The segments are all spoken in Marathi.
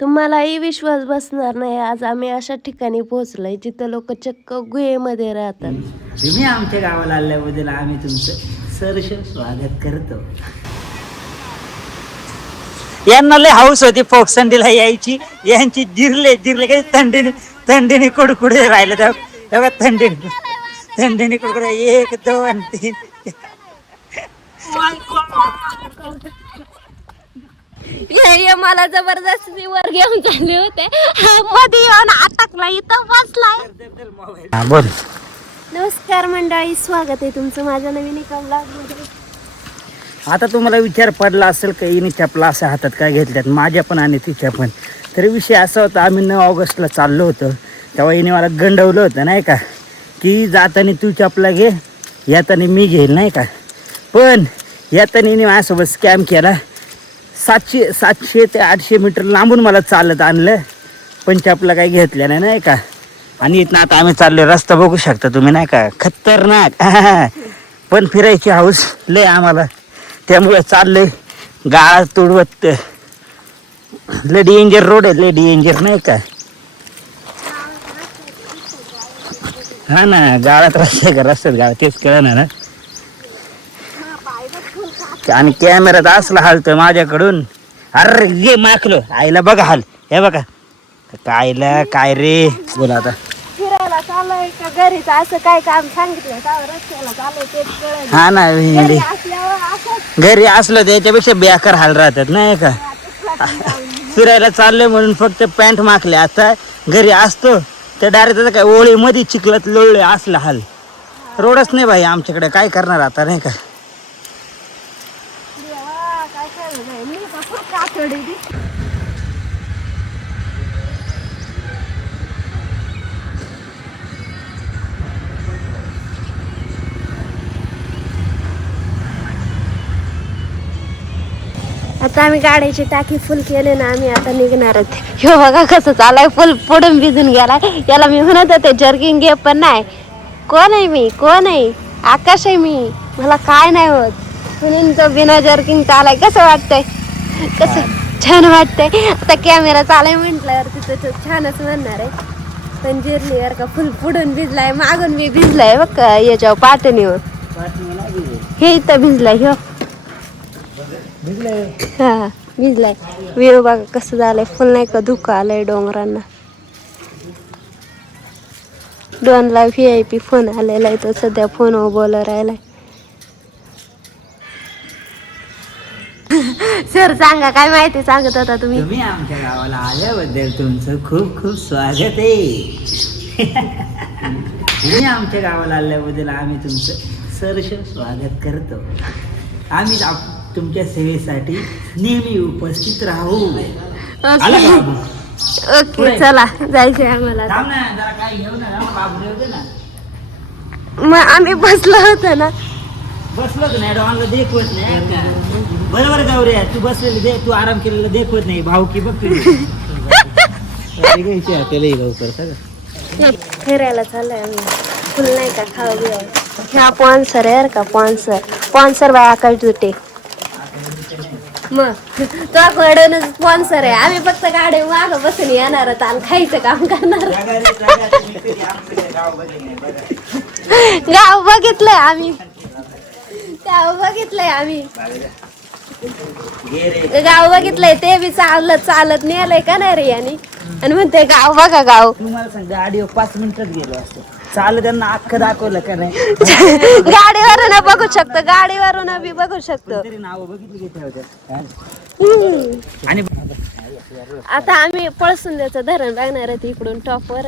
तुम्हालाही विश्वास बसणार नाही, आज आम्ही अशा ठिकाणी पोहोचलोय जिथं लोक चक्क गुहेमध्ये राहतात. तुम्ही आमच्या गावाला आल्याबद्दल आम्ही तुमचं सहर्ष स्वागत करतो. यांना लय हाऊस होती फोक संडेला यायची, यांची जिरले काही थंडीने कुडकुडे राहिलं तेव्हा थंडीने कुडकुडे 1 2 3. हे मला जबरदस्ती वर घेऊन चालले होते, मध्ये येऊन अटकला, इथं बसलाय. बोल. नमस्कार मंडळी, स्वागत आहे तुमचं माझ्या नवीन एका ब्लॉगमध्ये. आता तुम्हाला विचार पडला असेल का हिने चपला अशा हातात काय घेतल्यात, माझ्या पण आणि तिच्या पण. तर विषय असा होता, आम्ही 9 ऑगस्टला चाललो होतो, तेव्हा हिने मला गंडवलं होतं नाही का, की जाताना तू चपला घे, येताना मी घेईल नाही का. पण येताना हिने माझ्यासोबत स्कॅम केला. 700 ते 800 मीटर लांबून मला चालत आणलं, पण चपला काही घेतल्या नाही का. आणि इथनं आता आम्ही चाललो, रस्ता बघू शकता तुम्ही नाही का, खतरनाक. पण फिरायची हाऊस लय आम्हाला, त्यामुळे चाललंय गाळा तुडवत. लय डेंजर रोड आहे, लय डेंजर नाही का. हा ना, गाळात रस्त्यात गाळा तेच कळणार ना. आणि कॅमेरात असला हालतोय माझ्याकडून, अरे ये माखलो आईला बघा हाल, हे बघा कायला काय रे. बोला आता, फिरायला चाललोय का घरीच, असं काय काम सांगितलं का रस्त्याला चाललोय तेच कळलं. हा ना, घरी असल्यावर असंच घरी असलं त्याच्यापेक्षा बेकार हाल राहतात नाही का. फिरायला चाललंय म्हणून फक्त पॅन्ट माखले, आता घरी असतो तर डायरेक्ट काय ओळीमध्ये चिखलात लोळले, असला हाल. रोडच नाही भाई आमच्याकडे, काय करणार आता नाही का. काय कळलं नाही, मी तर खूप कातडी दिसते. आता आम्ही गाडीची टाकी फुल केले ना, आम्ही आता निघणार आहोत. ह्यो बघा कसं चालाय, फुल पुढून भिजून गेलाय. याला मी म्हणत होते जर्किंग घे, पण नाही. कोण आहे मी, कोण आहे, आकाश आहे मी, मला काय नाही होत. सुनीलचं बिना जर्किंग चालाय, कसं वाटतंय, कसं छान वाटतंय. आता कॅमेरा चालाय म्हटल्यावर तिथं छानच म्हणणार आहे. पण जिरलीवर का फुल पुढून भिजलाय, मागून मी भिजलाय बघ का, याच्यावर पाटणीवर हे इथं भिजलाय. ह्यो हा भिजलाय. व्ह्यू बघा कसं झालंय, फुल नाही का धुकं आलंय डोंगरांना. डोनला VIP फोन आलेला आहे, तो सध्या फोनवर बोलत राहिलाय. सर सांगा, काय माहिती सांगत होता तुम्ही. तुम्ही आमच्या गावाला आल्याबद्दल तुमचं खूप खूप स्वागत आहे. तुम्ही आमच्या गावाला आल्याबद्दल आम्ही तुमचं सहर्ष स्वागत करतो. आम्ही तुमच्या सेवेसाठी नेहमी उपस्थित राहू. आला का बाबू? ओके चला जायचंय आम्हाला. थांब ना जरा, काय घेऊ ना बाबू, येऊ दे ना. मग आम्ही बसलो होतो ना. बसलो तर नाही, डॉनला देखवत नाही. बरोबर गौरी, तू बसलेली दे, तू आराम केलेला देखवत नाही. भाऊ की बघ तुझी त्याला लवकर सगळं. फिरायला चाललोय आम्ही, फुल नाही का खाऊ बिऊ. ह्या स्पॉन्सर आहे का, स्पॉन्सर बाय आकाश जुटे. मग तुझ्याकडून स्पॉन्सर आहे, आम्ही फक्त गाडी माग बसून येणार आणि खायचं काम करणार. गाव बघितलंय आम्ही, गाव बघितलंय, ते बी चालत नेलंय का नाही रे यानी. आणि म्हणते गाव बघा गाव. तुम्हाला सांग, गाडीवर 5 मिनिटात गेलो असतो. चालू त्यांना अख्खं दाखवलं का नाही. गाडीवरून बघू शकतो, गाडीवरून बी बघू शकतो. तरी नाव बघितली की ठेवतात. आणि आता आम्ही पळसुंद्याचं धरण बघणार आहे इकडून टॉपवर.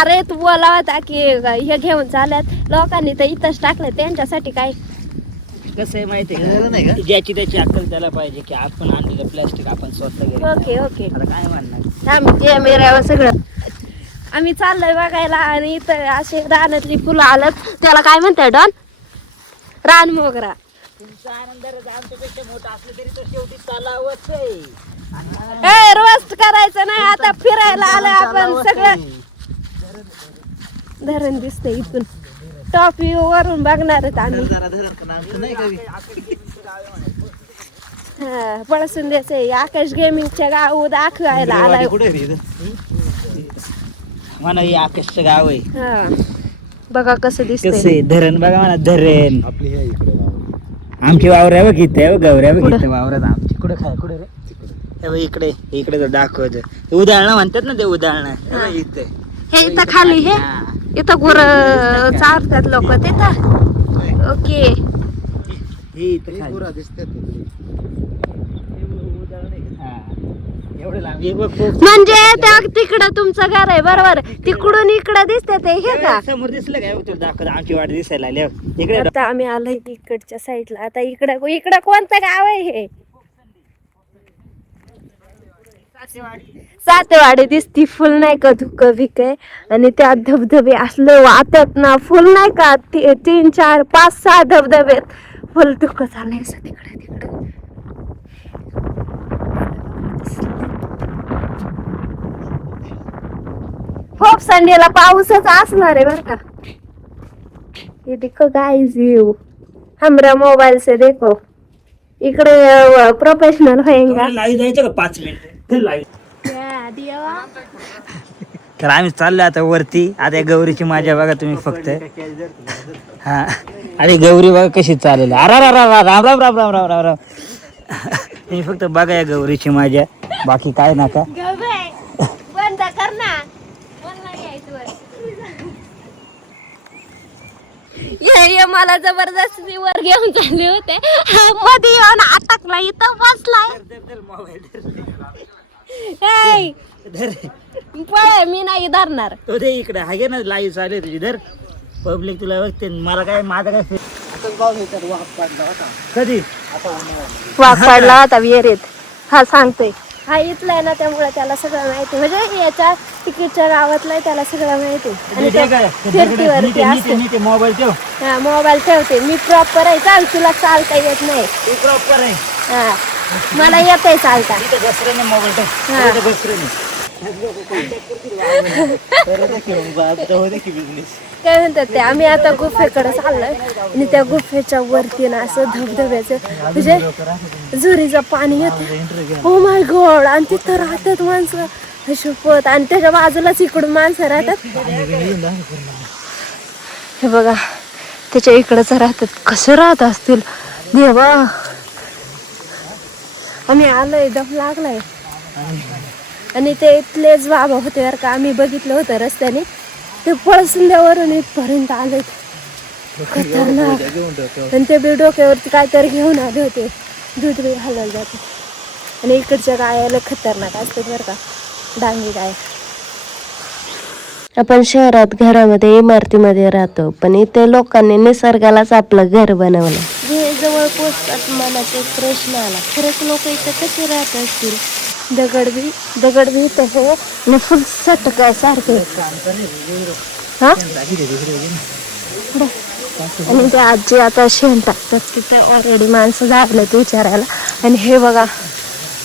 अरे तू बोला होता की हे घेऊन चालत लोकांनी तर इथंच टाकलं, त्यांच्यासाठी काय. कसं आहे माहिती आहे का, ज्याची त्याची अक्कल त्याला पाहिजे की आपण आणलेलं प्लॅस्टिक आपण स्वतः घरी. ओके ओके, आता काय म्हणणार. आम्ही कॅमेऱ्यावर सगळं आम्ही चाललोय बघायला. आणि इथं असे रानातली फुलं आलत, त्याला काय म्हणताय डॉन, रान मोगरा. तुमचा आनंद आमच्यापेक्षा मोठा असलं तरी तो शेवटी चालावंच आहे. रोस्ट करायचं नाही, आता फिरायला आलं आपण सगळं. धरण दिसतंय इथून, टॉप व्ह्यू वरून बघणार आहेत आम्ही. हा पळसून द्यायचंय आकाश गेमिंगच्या गाव दाखवायला आलाय. कुठे म्हणा हे आकाशचं गाव आहे. हा बघा कसं कसं दिसतंय. आहे धरण बघा म्हणा धरण. आपली हे इकडे आमची वावर आहे बघ इथे गवऱ्या बघ इथे वावरात आमची कुठे खाय कुठे रे हे बघ इकडे इकडे तर दाखवत उदाहरणं म्हणतात ना ते उदाहरणं इथे हे इथं खाली हे इथं गुर चारतात लोक तिथं. ओके हे इथे गुरा दिसतात एवढं लांब एक बघ म्हणजे त्या तिकडं तुमचं घर आहे बरोबर तिकडून इकडं दिसते ते हे का समोर दिसलं काय तुला दाखवत आमची वाट दिसायला लागली इकडे. आता आम्ही आलोय इकडच्या साईडला. आता इकडं कोणतं गाव आहे हे. सातेवाडी दिसती फुल नाही का धुक बिक आहे आणि त्या धबधबे असले वाहतात ना फुल नाही का 3 4 5 6 धबधबे फुल धुक चाललंय तिकडे तिकडे. खूप संडेला पाऊसच असणार आहे बरं का. ये देखो गाइस व्यू हमरा मोबाइल से देखो. इकडे प्रोफेशनल होएगा. लाईव्ह जायचं का 5 मिनिट लाईव्ह. तर आम्ही चाललो आता वरती. आता या गौरीची माझ्या बघा तुम्ही फक्त. हा अरे गौरी बघा कशी चालेल. अरा राम राम राम राम राम राम राम राम. तुम्ही फक्त बघा या गौरीची माझ्या बाकी काय नका. बंद कर ना. ये मला जबरदस्ती वर घेऊन चालले होते मध्ये येऊन अटकला इथं बसलाय. पळ मी नाही धरणार. तो दे इकडे आहे ना लाईव्ह चालू आहे तुझी धर पब्लिक तुला बघते. मला काय माझा काय कधी वाघ पडला होता विहिरीत. हा सांगतोय हा इथला आहे ना त्यामुळे त्याला सगळं माहिती. म्हणजे याच्या तिकीटच्या गावातलं त्याला सगळं माहिती. आणि फिरतीवरती असते. मोबाईल ठेव. हा मोबाईल ठेवते मी. प्रॉपर आहे. चाल तुला चालता येत नाही. तू प्रॉपर आहे. हा मला येत आहे चालता. घसऱ्याने मोबाईल ठेव. हा. घसऱ्याने काय म्हणतात ते आम्ही आता गुफेकडे चाललोय आणि त्या गुफेच्या वरती ना असं धबधब्याचं म्हणजे झुरीचं पाणी येते. Oh my God. आणि तिथं राहतात माणसं शपथ. आणि त्याच्या बाजूलाच इकडून माणसं राहतात. हे बघा त्याच्या इकडंच राहतात. कसं राहत असतील देवा. आम्ही आलोय दम लागलाय. आणि ते इथलेच बाबा होते बरं का. आम्ही बघितलं होतं रस्त्याने ते पळसुंद्यावरून इथपर्यंत आले. खतरनाक. आणि ते बी डोक्यावरती काहीतरी घेऊन आले होते. दूध बी घालायला जाते. आणि इकडच्या गायाला खतरनाक असतात बरं का. डांगी गाय. आपण शहरात घरामध्ये इमारतीमध्ये राहतो पण इथे लोकांनी निसर्गालाच आपलं घर बनवलं. जे जवळ पोचतात मनात एक प्रश्न आला खरंच लोक इथं कसे राहत असतील. दगड बी तसे आणि फुल सटकाय सारखे. हा आणि ते आजी आता शेण टाकतात तिथं ऑलरेडी माणसं जागलेत विचारायला. आणि हे बघा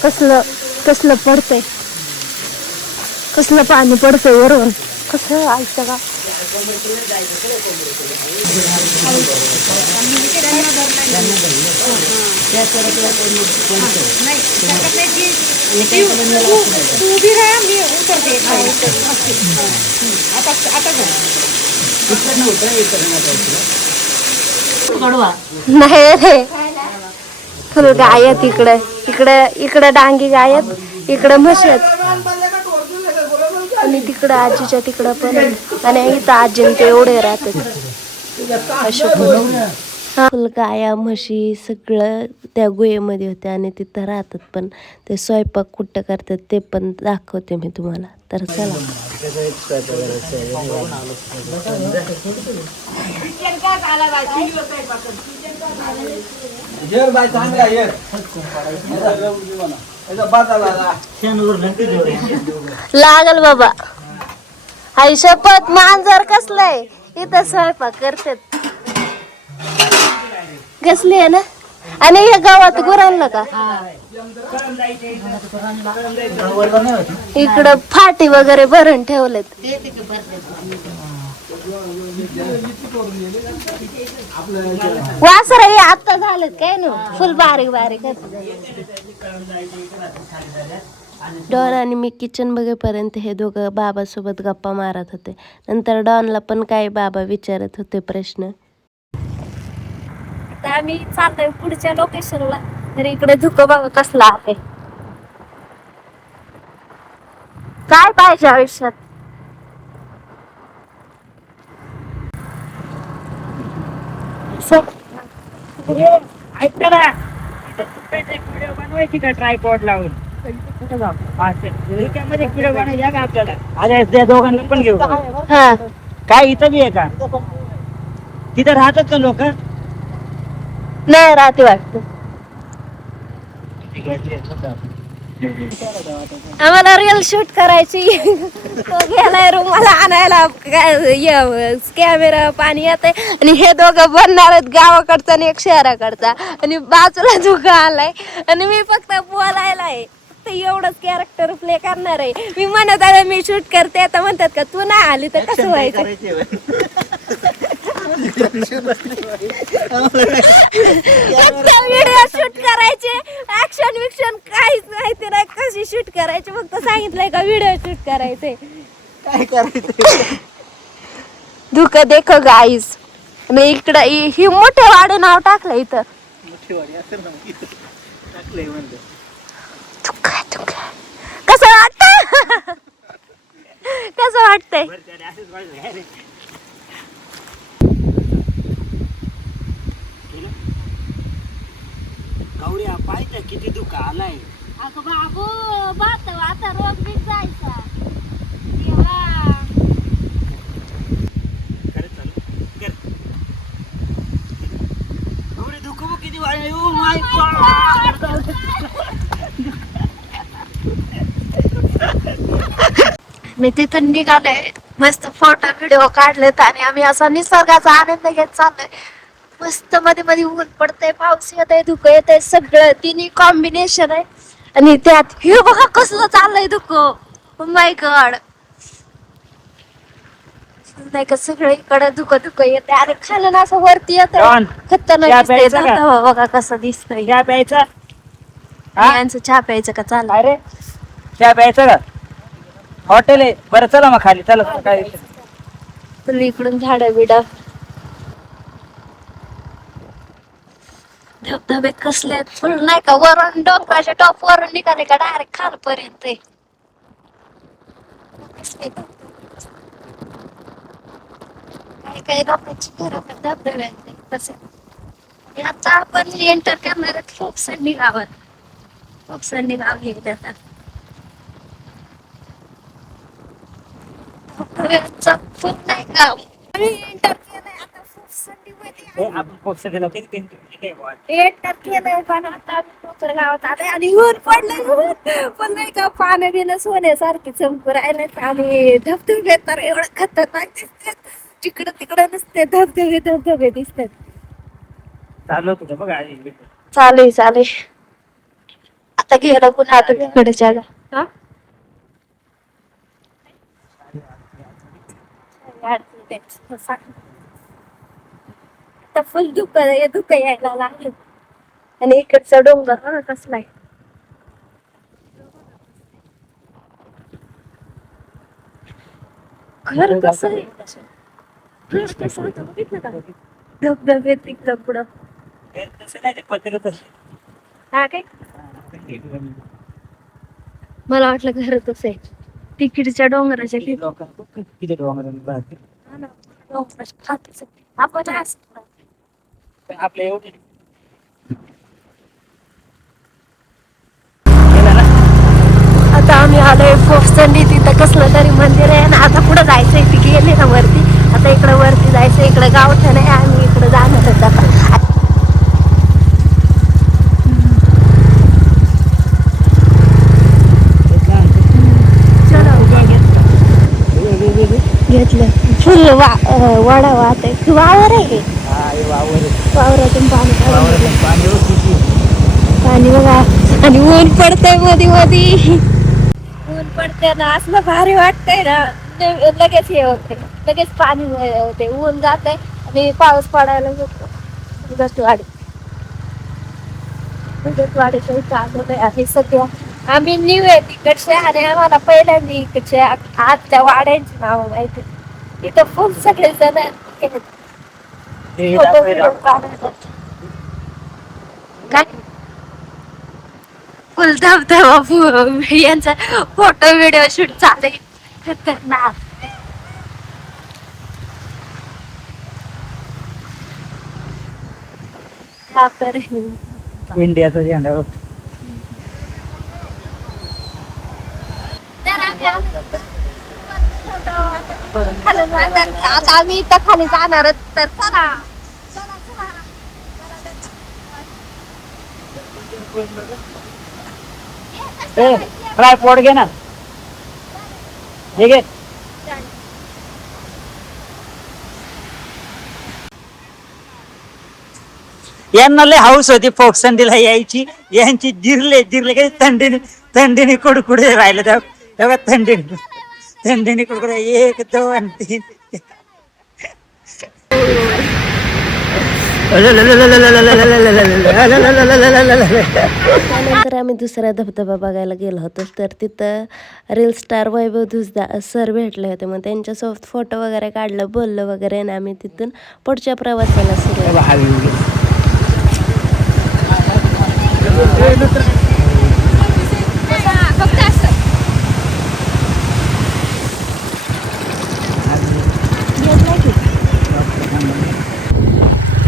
कसलं पडतंय. कसलं पाणी पडतंय वरून. कसं आलतं का. नाही रे फुल गाय आहेत इकडे डांगी गाय आहेत. इकडे म्हशी आहेत. आणि तिकडं आजीच्या तिकडं पण. आणि इथं आजी ते एवढे राहतात. फुल गाया म्हशी सगळं त्या गुहेमध्ये होत्या आणि तिथं राहतात. पण ते स्वयंपाक कुठं करतात ते पण दाखवते मी तुम्हाला. तर चला. लागल बाबा. आई शपथ मांजर कसलंय इथं स्वयंपाक करतात. कसली आहे ना. आणि हे गावात गुरांना का इकडं फाटी वगैरे भरून ठेवलेत. वासर हे आता झालं काय ना फुल बारीक बारीक डॉन आणि मी किचन बघेपर्यंत हे दोघं बाबासोबत गप्पा मारत होते. नंतर डॉनला पण काही बाबा विचारत होते प्रश्न. आता आम्ही चाललोय पुढच्या लोकेशनला. तर इकडे धुकं बघा कसला आहे. काय पाहिजे आयुष्यात. ऐकतं ना व्हिडिओ बनवायची का ट्रायपॉड लावून व्हिडिओ बनवायचा का आपल्याला. अरे त्या दोघांना पण घेऊ हा काय इथं बी आहे का तिथं राहतात का लोक. नाही राहते वाटत. आम्हाला रील शूट करायची. तो गेलाय रूमला आणायला कॅमेरा पाणी येते आणि हे दोघं बनणार आहेत गावाकडचा आणि एक शहराकडचा आणि बाजूला धुकं आलाय आणि मी फक्त बोलायला आहे. फक्त एवढंच कॅरेक्टर प्ले करणार आहे. मी म्हणत आहे मी शूट करते आता म्हणतात का तू नाही आली तर कसं व्हायचं. फक्त व्हिडिओ शूट करायचे ऍक्शन विक्शन काहीच माहिती नाही कशी शूट करायची. फक्त सांगितलंय का व्हिडिओ शूट करायचे. काय करायचं धुकं देख गाईस. आणि इकडं ही मोठे वाडे नाव टाकलं इथं. कसं वाटत कसं वाटतंय. गौऱ्या पाहिजे किती दुःख आलाय. अगं बाबू बात आता रोग बीज जायचा. खरंच चालू कर गौरी दुःख बघ किती वाढलंय. ओ माय गॉड मी तिथून निघाले मस्त फोटो व्हिडिओ काढलेत आणि आम्ही असा निसर्गाचा आनंद घेत चाललोय. मस्त मध्ये मध्ये ऊन पडतंय पाऊस येत आहे धुकं येत आहे सगळं तिन्ही कॉम्बिनेशन आहे. आणि त्यात हे बघा कसलं चाललंय धुकं. ओ माय गॉड नाही का सगळं इकडं धुकं धुकं येते. अरे खाली ना असं वरती येत खतरनाक दिसतंय. बघा कसं दिसतंय. चहा प्यायचा यांचं चहा प्यायचं का चाललं. अरे चहा प्यायचा का हॉटेल आहे बरं चला मग खाली चला काय इकडून झाडं बिडं धबधबे कसले आहेत फुल नाही का वरून डोंगराच्या टॉप वरून निघाले का डायरेक्ट खालपर्यंत. काही काही लोकांची घरं पण धबधब्यात तसे. आता आपण एंटर करणार आहेत फोकसंडी गावात. फोकसंडी गाव घेतलं आता धबधब्याचा फुल नाही का आम्ही एंटर केलंय आता फोकसंडी मध्ये. आपण पोक्स दिला किती एंटर केलंय पण आता कोकण गावात आलंय आणि ऊन पडलंय. पण नाही का पाणी बिणं सोन्यासारखी चमकू राहिले आणि धबधबे तर एवढं खतरनाक दिसतात. तिकडं तिकडं नसते धबधबे धबधबे दिसतात. चालू होतं बघा चालेल चालेल आता गेलं पुन्हा आता तिकडच्या आता फुल धुकं यायला लागलं आणि इकडचा डोंगर बघा कसलाय. घर कसं आहे घर कसं होतं बघितलं का धबधबे तिकडं पुढं. हा काय मला वाटलं घरातच आहे तिकडच्या डोंगराच्या आपण आपल्या एवढे आता आम्ही आलोय फोकसंडी. तिथं कसलं तरी मंदिर आहे ना. आता पुढे जायचंय ती गेली ना वरती. आता इकडे वरती जायचं. इकडे गावठण नाही आम्ही इकडे जाणार होत आता. घेतलं फुल वाडा वाहत आहे वावर आहे. वावरातून पाणी बघा आणि ऊन पडतंय मधी मधी. ऊन पडतंय ना असलं भारी वाटतंय ना लगेच हे होते, लगेच पाणी होते, ऊन जाते आणि पाऊस पडायला जातो दसवाडी चालू आहे. आणि सध्या आम्ही न्यू आहे तिकडचे आणि आम्हाला पहिल्यांदा इकडचे आजच्या वाड्यांची नाव माहिती. इथं खूप सगळे जण काय फुल धबधबा यांचा फोटो व्हिडिओ शूट चालू आहे. खतरनाक. इंडियाचा झेंडा बघ. आता आम्ही इथं खाली जाणारच तर चला. ट्रायपॉड घे ना, हे घे. यांना लय हाऊस होती फोक संडेला यायची. यांची जिरले काही थंडीने कुडकुडे राहिले तेव्हा थंडीने कुडकुडे 1 2 3. त्यानंतर आम्ही दुसरा धबधबा बघायला गेलो होतो, तर तिथं रील स्टार वैभव धुसदा सर भेटले होते. मग त्यांच्यासोबत फोटो वगैरे काढलं, बोललं वगैरे, आणि आम्ही तिथून पुढच्या प्रवासाला सुरुवात.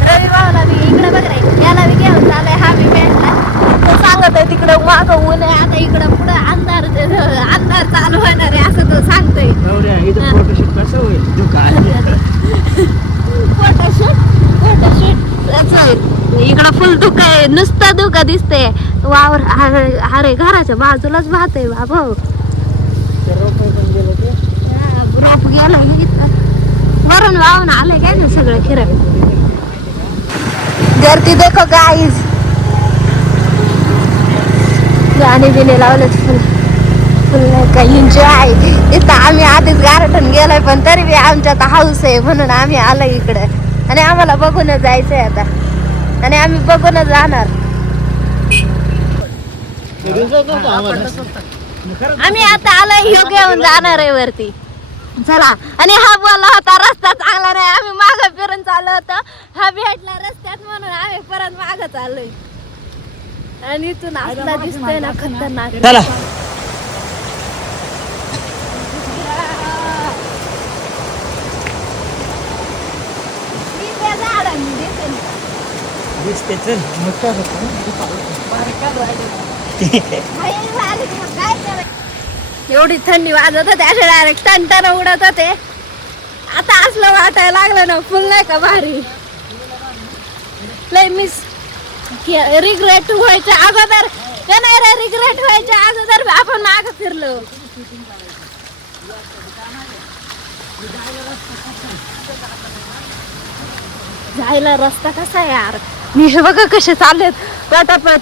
रविवारला मी इकडे बघ रे, याला मी घेऊन चालय. हा मी भेटला, तो सांगत आहे तिकडं मागं ऊन आहे, आता इकडं पुढं अंधार चालू होणार आहे असं तो सांगतोय. फोटोशूट इकडं फुल धुकं आहे, नुसतं धुकं दिसते. वावर अरे घराच्या बाजूलाच वाहतय बाबा. रोप गेलं वरून वाहून आले काय ना सगळं खिरं. गर्दी देखो गाईज, गाणे बिणे लावलेत फुल फुल काही एन्जॉय. इथं आम्ही आधीच गार्डन गेलोय, पण तरी बी आमच्यात हाऊस आहे म्हणून आम्ही आलो इकडे. आणि आम्हाला बघूनच जायचंय आता, आणि आम्ही बघूनच जाणार. आम्ही आता आलोय, ह्यो घेऊन जाणार आहे वरती. चला. आणि हा बोलला होता रस्ता चांगला नाही, आम्ही मागं फिरून चाललो होतो. हा भेटला रस्त्यात म्हणून आम्ही परत मागं चाललोय. आणि इथून असला दिसतोय ना खतरनाक. चला. दिसते चल. एवढी थंडी वाजत होते, असे डायरेक्ट टनटन उडत होते. आता असलं वाटायला लागलं ना फुल नाही का भारी. लय मिस रिग्रेट व्हायच्या अगोदर, नाही रे, रिग्रेट व्हायच्या अगोदर आपण मागं फिरलो. जायला रस्ता कसा आहे यार. मी हे बघा कसे चाललेत पटापट.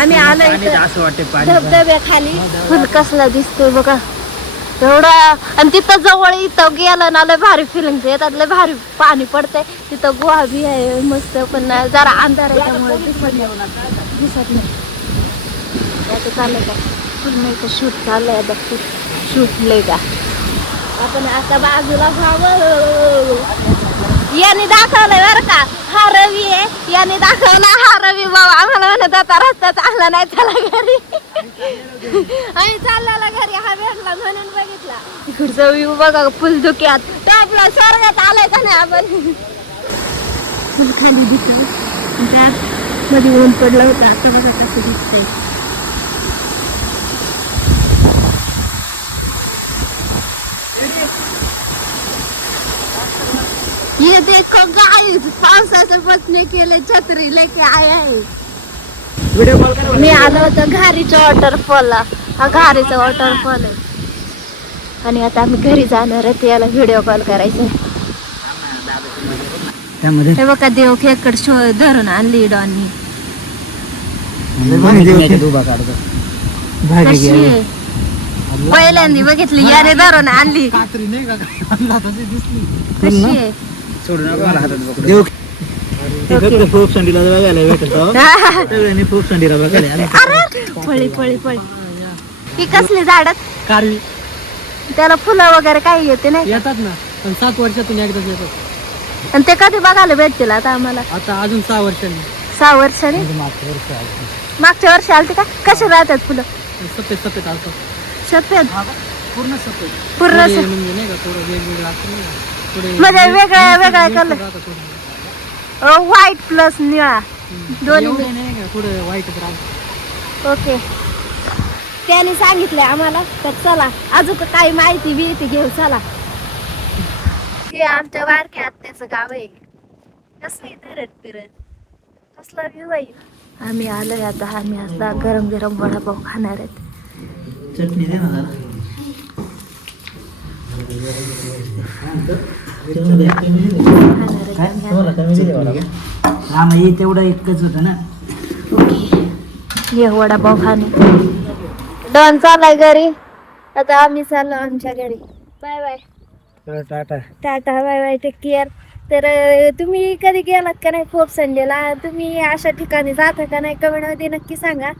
आम्ही आलो धबधब्याखाली. फुल कसला दिसतोय बघा एवढा. आणि तिथं जवळ इथं गेलं ना लय भारी फिलिंग येतात, लय भारी पाणी पडतंय तिथं. गुहा बी आहे मस्त, पण जरा अंधार आहे त्यामुळे दिसत नाही. आता चाललंय का फुल नाही शूट चाललंय बघ. शूटले का आपण आता बाजूला व्हावं. याने दाखवलंय बरं का, हा रवी आहे. याने दाखवला हा रवी बाबा. आम्हाला म्हणत होता रस्ता चांगला नाही, चला घरी. आम्ही चालला घरी, हा भेटला म्हणून बघितला. इकडचं व्ह्यू बघा फुल धुक्यात. तर आपला स्वर्गात आलाय का नाही आपण. खाली दिसलं मध्ये ऊन पडलं होतं, आता बघा कसं दिसतंय. ये देखो गाइस, पावसाचे बसने केले छत्री लेके आए हैं. मी आलो होतो घारीच्या वॉटरफॉलला. हा घारीचा वॉटरफॉल आहे. आणि आता आम्ही घरी जाणार आहे याला व्हिडिओ कॉल करायचा. त्यामध्ये हे बघा देव खेकड धरून आणली डॉननी. उभा काढतो भारी कशी गेली. आहे? पहिल्यांदा बघितली याने धरून आणली. कशी आहे? सोडू नका मला हातात पकडू. ते फक्त खूप संडीला बघायला भेटत सगळ्यांनी खूप संडीला बघायला आले. अरे पळी पळी पळी. ही कसली झाडात कारवी त्याला फुलं वगैरे काही येते नाही येतात ना, पण 7 वर्षातून एकदाच येतात. आणि ते कधी बघायला भेटतील आता आम्हाला? आता अजून 6 वर्षांनी 6 वर्षांनी. मागच्या वर्षी आलते का? कसे राहतात फुलं? सफेद सफेद असतात. सफेद पूर्ण सफेद. पूर्ण थोडे स- म्हणजे नाही का, थोडं वेगवेगळं असतं नाही का? थोडे म्हणजे वेगळ्या वेगळ्या कलर. राहतात थोडे. व्हाईट प्लस निळा दोन्ही एवढे मिळून. नाही का, थोडं वाईटच राहतं. ओके त्याने सांगितलंय आम्हाला. तर चला अजून काही माहिती बिहिती घेऊ चला. हे आमच्या बारक्या आत्याचं गाव आहे. कसं फिरत फिरत कसला व्ह्यू आहे. आम्ही आलोय आता. आम्ही आता गरम गरम वडापाव खाणार आहेत. चटणी दे ना जरा. हा मग हे तेवढं इतकंच होतं ना. हे वडापाव खाणे. डॉन चाललाय घरी. आता आम्ही चाललो आमच्या घरी. Bye bye. Ta-ta. Ta-ta bye bye take care. तर तुम्ही कधी गेलात का नाही फोप संडेला? तुम्ही अशा ठिकाणी जाता का नाही कमेंटमध्ये नक्की सांगा.